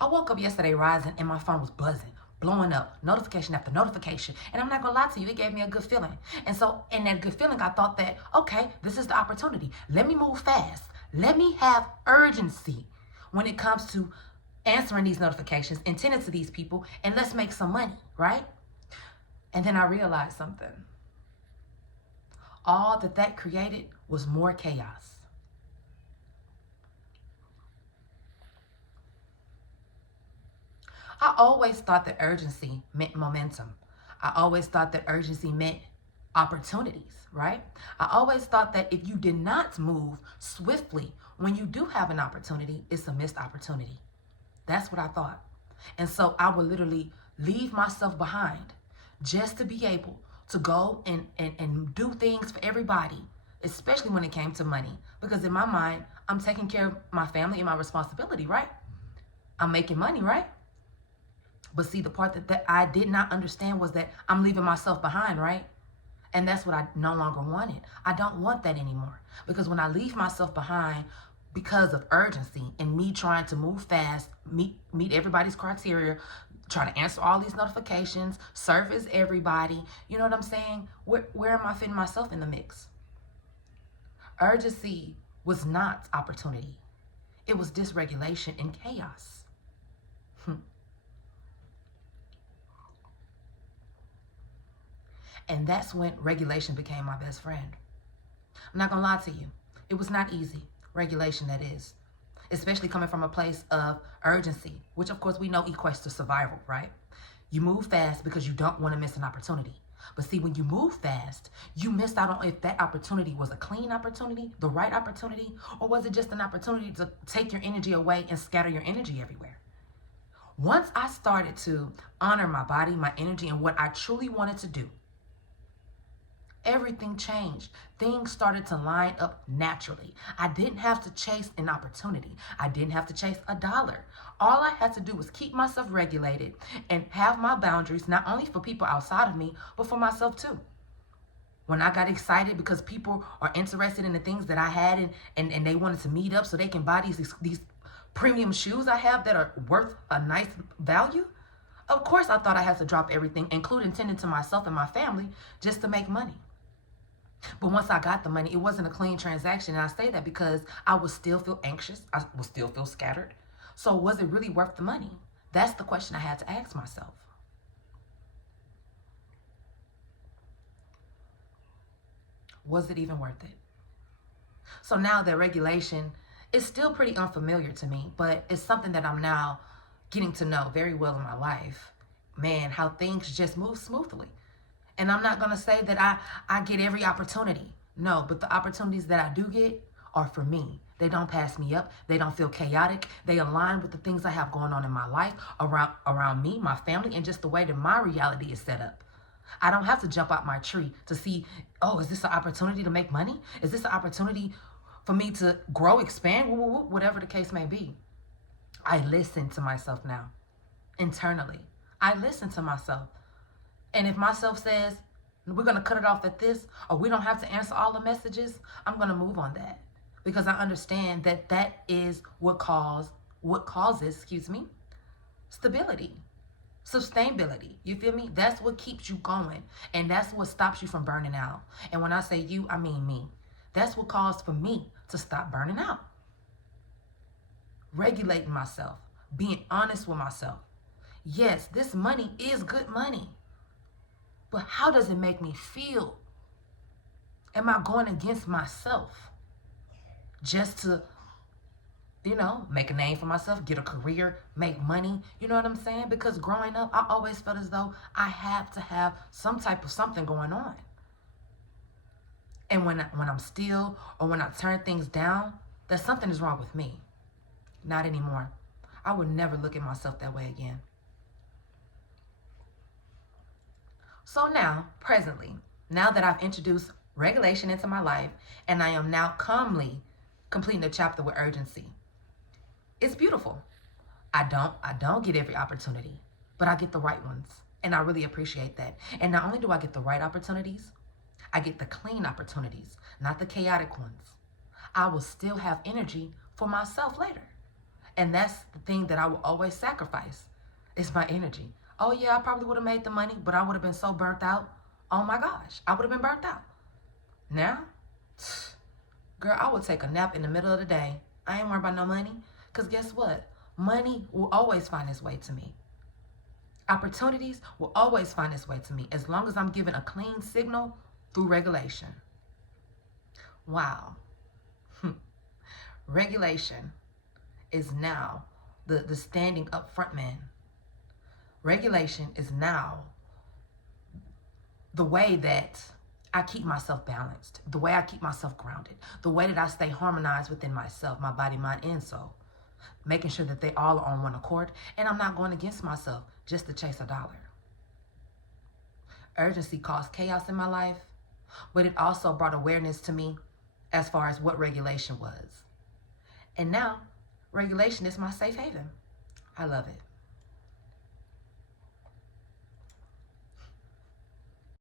I woke up yesterday rising and my phone was buzzing, blowing up, notification after notification. And I'm not gonna lie to you, it gave me a good feeling. And so in that good feeling, I thought that, okay, this is the opportunity. Let me move fast. Let me have urgency when it comes to answering these notifications, intended to these people, and let's make some money, right? And then I realized something. All that created was more chaos. I always thought that urgency meant momentum. I always thought that urgency meant opportunities, right? I always thought that if you did not move swiftly when you do have an opportunity, it's a missed opportunity. That's what I thought. And so I would literally leave myself behind just to be able to go and do things for everybody, especially when it came to money. Because in my mind, I'm taking care of my family and my responsibility, right? I'm making money, right? But see, the part that I did not understand was that I'm leaving myself behind, right? And that's what I no longer wanted. I don't want that anymore. Because when I leave myself behind because of urgency and me trying to move fast, meet everybody's criteria, trying to answer all these notifications, service everybody, you know what I'm saying? Where am I fitting myself in the mix? Urgency was not opportunity. It was dysregulation and chaos. And that's when regulation became my best friend. I'm not gonna lie to you. It was not easy. Regulation, that is. Especially coming from a place of urgency, which of course we know equates to survival, right? You move fast because you don't want to miss an opportunity. But see, when you move fast, you missed out on if that opportunity was a clean opportunity, the right opportunity, or was it just an opportunity to take your energy away and scatter your energy everywhere? Once I started to honor my body, my energy, and what I truly wanted to do, everything changed. Things started to line up naturally. I didn't have to chase an opportunity. I didn't have to chase a dollar. All I had to do was keep myself regulated and have my boundaries, not only for people outside of me, but for myself too. When I got excited because people are interested in the things that I had and they wanted to meet up so they can buy these premium shoes I have that are worth a nice value, of course I thought I had to drop everything, including tending to myself and my family, just to make money. But once I got the money, it wasn't a clean transaction. And I say that because I would still feel anxious. I would still feel scattered. So was it really worth the money? That's the question I had to ask myself. Was it even worth it? So now that regulation is still pretty unfamiliar to me, but it's something that I'm now getting to know very well in my life. Man, how things just move smoothly. And I'm not going to say that I get every opportunity. No, but the opportunities that I do get are for me. They don't pass me up. They don't feel chaotic. They align with the things I have going on in my life, around me, my family, and just the way that my reality is set up. I don't have to jump out my tree to see, oh, is this an opportunity to make money? Is this an opportunity for me to grow, expand, whatever the case may be? I listen to myself now, internally. I listen to myself. And if myself says, we're going to cut it off at this, or we don't have to answer all the messages, I'm going to move on that. Because I understand that that is what causes, stability, sustainability. You feel me? That's what keeps you going. And that's what stops you from burning out. And when I say you, I mean me. That's what caused for me to stop burning out. Regulating myself, being honest with myself. Yes, this money is good money. But how does it make me feel? Am I going against myself just to, make a name for myself, get a career, make money? You know what I'm saying? Because growing up, I always felt as though I have to have some type of something going on. And when I'm still or when I turn things down, that something is wrong with me. Not anymore. I would never look at myself that way again. So now, presently, now that I've introduced regulation into my life and I am now calmly completing the chapter with urgency, it's beautiful. I don't get every opportunity, but I get the right ones. And I really appreciate that. And not only do I get the right opportunities, I get the clean opportunities, not the chaotic ones. I will still have energy for myself later. And that's the thing that I will always sacrifice. It's my energy. Oh yeah, I probably would have made the money, but I would have been so burnt out. Oh my gosh, I would have been burnt out. Now, girl, I would take a nap in the middle of the day. I ain't worried about no money. Because guess what? Money will always find its way to me. Opportunities will always find its way to me as long as I'm given a clean signal through regulation. Wow. Regulation is now the standing up front man. Regulation is now the way that I keep myself balanced, the way I keep myself grounded, the way that I stay harmonized within myself, my body, mind, and soul, making sure that they all are on one accord, and I'm not going against myself just to chase a dollar. Urgency caused chaos in my life, but it also brought awareness to me as far as what regulation was. And now, regulation is my safe haven. I love it.